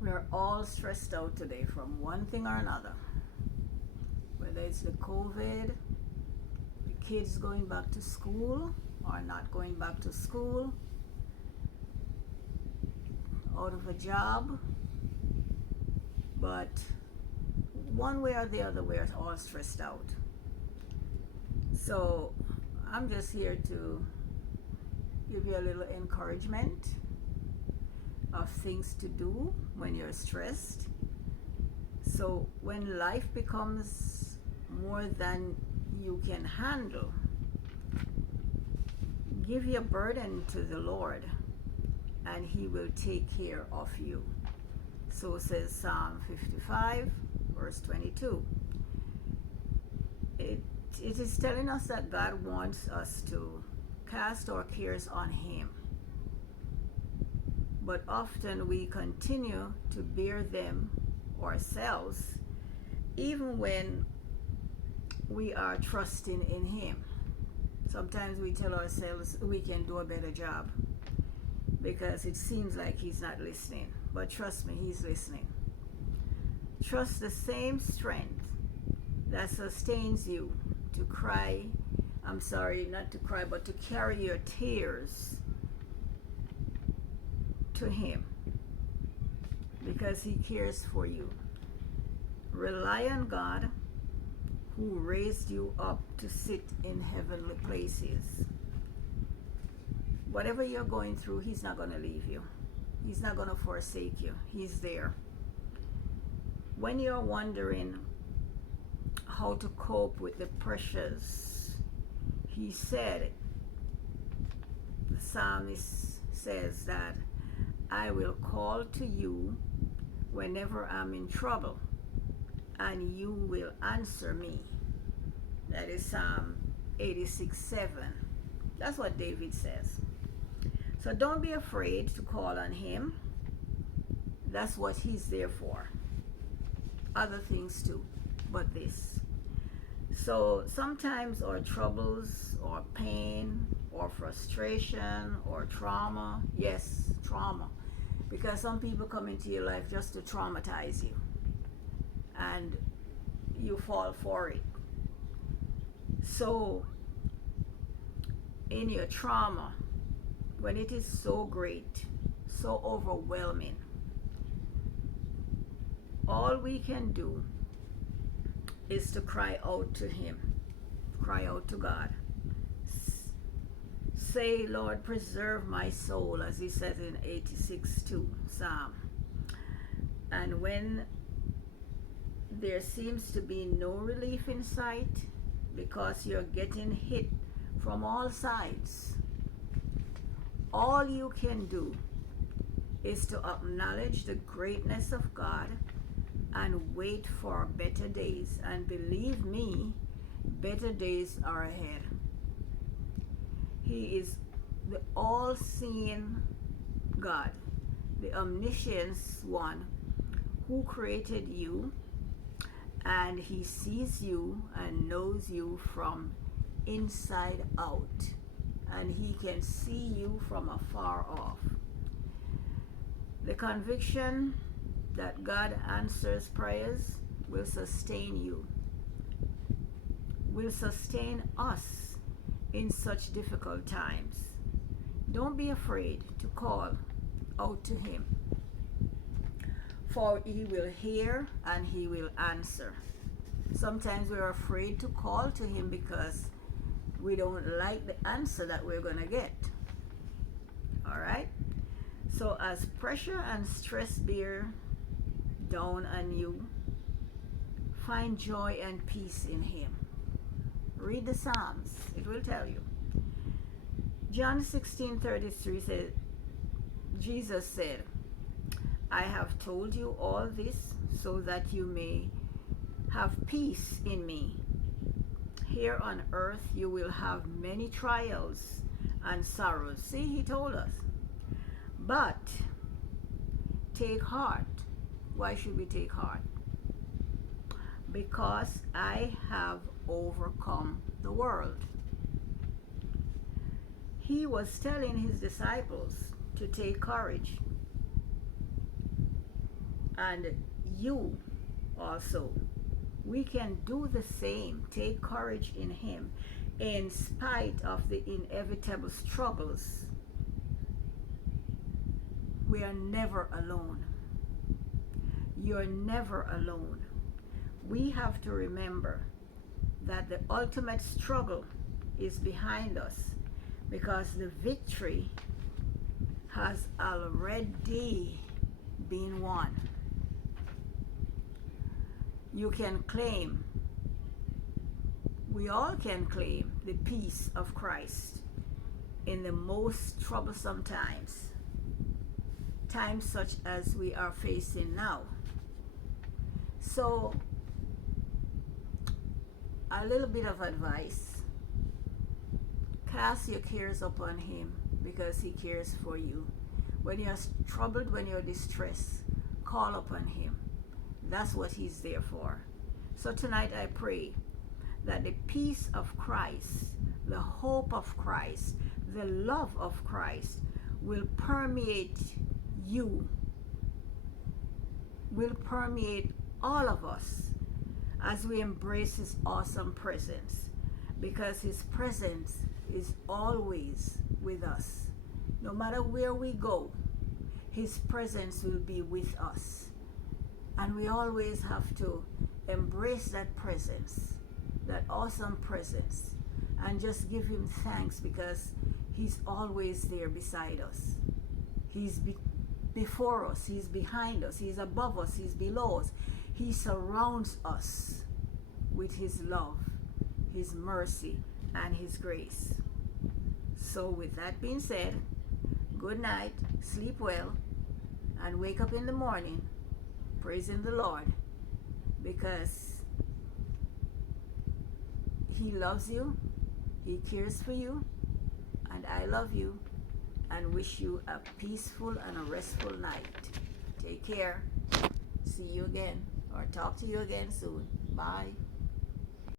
We're all stressed out today from one thing or another. Whether it's the COVID, the kids going back to school or not going back to school, out of a job, but one way or the other, we're all stressed out. So I'm just here to give you a little encouragement of things to do when you're stressed. So when life becomes more than you can handle, give your burden to the Lord and He will take care of you. So says Psalm 55 verse 22. It is telling us that God wants us to cast our cares on Him. But often we continue to bear them ourselves, even when we are trusting in Him. Sometimes we tell ourselves we can do a better job because it seems like He's not listening. But trust me, He's listening. Trust the same strength that sustains you to cry, not to cry, but to carry your tears to Him, because He cares for you. Rely on God, who raised you up to sit in heavenly places. Whatever you're going through, He's not going to leave you. He's not going to forsake you. He's there. When you're wondering how to cope with the pressures, He said, the psalmist says that I will call to you whenever I'm in trouble, and you will answer me. That is Psalm 86:7. That's what David says. So don't be afraid to call on Him. That's what He's there for. Other things too, but this. So sometimes our troubles or pain or frustration or trauma, yes, trauma, because some people come into your life just to traumatize you and you fall for it. So in your trauma, when it is so great, so overwhelming, all we can do is to cry out to Him, cry out to God. Say, Lord, preserve my soul, as He says in 86:2 Psalm. And when there seems to be no relief in sight because you're getting hit from all sides, all you can do is to acknowledge the greatness of God and wait for better days. And believe me, better days are ahead. He is the all-seeing God, the omniscient one who created you, and He sees you and knows you from inside out, and He can see you from afar off. The conviction that God answers prayers will sustain you, will sustain us in such difficult times. Don't be afraid to call out to Him, for He will hear and He will answer. Sometimes we're afraid to call to Him because we don't like the answer that we're going to get. All right? So as pressure and stress bear down on you, find joy and peace in Him. Read the Psalms. It will tell you. John 16:33 says, Jesus said, I have told you all this so that you may have peace in me. Here on earth you will have many trials and sorrows. See, He told us. But take heart. Why should we take heart? Because I have overcome the world. He was telling His disciples to take courage And you also, we can do the same. Take courage in Him in spite of the inevitable struggles. We are never alone. You're never alone. We have to remember that the ultimate struggle is behind us because the victory has already been won. You can claim, we all can claim the peace of Christ in the most troublesome times, times such as we are facing now. So, a little bit of advice: cast your cares upon Him because He cares for you. When you're troubled, when you're distressed, call upon Him. That's what He's there for. So tonight I pray that the peace of Christ, the hope of Christ, the love of Christ will permeate you, will permeate all of us as we embrace His awesome presence, because His presence is always with us. No matter where we go, His presence will be with us. And we always have to embrace that presence, that awesome presence, and just give Him thanks because He's always there beside us. He's before us, He's behind us, He's above us, He's below us. He surrounds us with His love, His mercy, and His grace. So with that being said, good night, sleep well, and wake up in the morning praising the Lord, because He loves you, He cares for you, and I love you and wish you a peaceful and a restful night. Take care. See you again, or talk to you again soon. Bye.